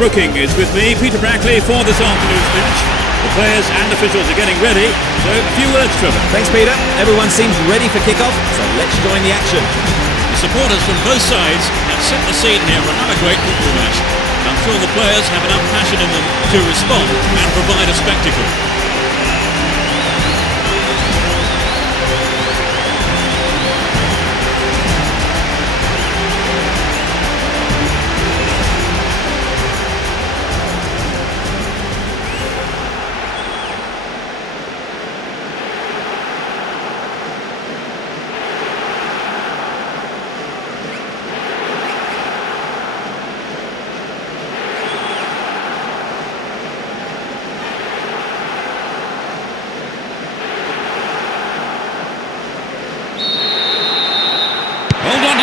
Brooking is with me, Peter Brackley, for this afternoon's match. The players and officials are getting ready, so a few words, Trevor. Thanks, Peter. Everyone seems ready for kick-off, so let's join the action. The supporters from both sides have set the scene here for another great football match. I'm sure the players have enough passion in them to respond and provide a spectacle.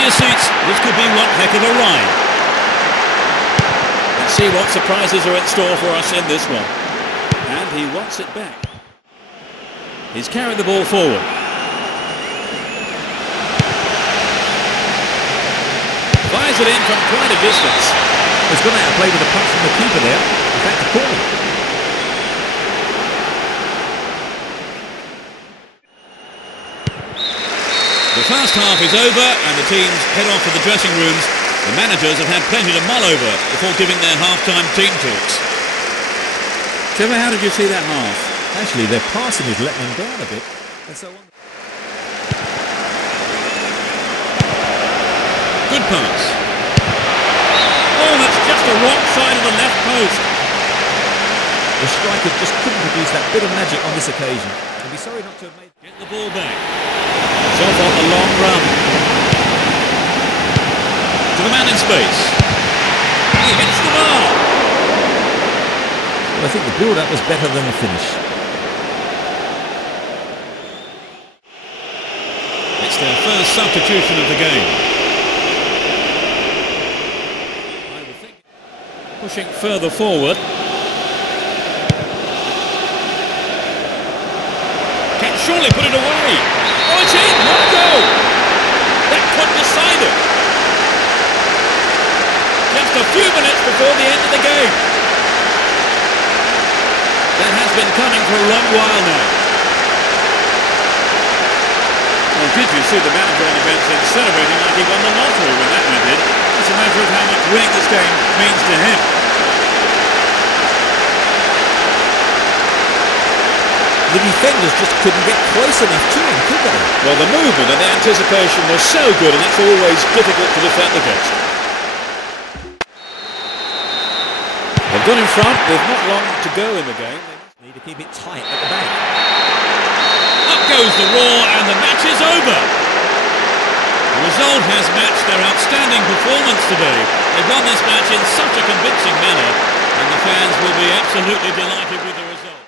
Seats. This could be one heck of a ride. Let's see what surprises are in store for us in this one. And he wants it back. He's carried the ball forward. Fires it in from quite a distance. He's gone out of play with a punch from the keeper there. In fact, a corner. The first half is over and the teams head off to the dressing rooms. The managers have had plenty to mull over before giving their half-time team talks. Trevor, how did you see that half? Actually, their passing is letting them down a bit. And so on. Good pass. Oh, that's just the wrong side of the left post. The striker just couldn't produce that bit of magic on this occasion. He'll be sorry not to have made... Get the ball back. It's off on the long run. To the man in space. He hits the bar. Well, I think the build-up was better than the finish. It's their first substitution of the game. I would think pushing further forward. Can surely put it away. Oh, it's in! What a goal! That could decide it. Just a few minutes before the end of the game. That has been coming for a long while now. Well, did you see the manager on the bench then celebrating like he won the lottery when that went in? It's a matter of how much winning this game means to him. The defenders just couldn't get close enough to him, could they? Well, the movement and the anticipation was so good, and that's always difficult to defend against. They've got in front, they've not long to go in the game. They need to keep it tight at the back. Up goes the roar, and the match is over. The result has matched their outstanding performance today. They've won this match in such a convincing manner, and the fans will be absolutely delighted with the result.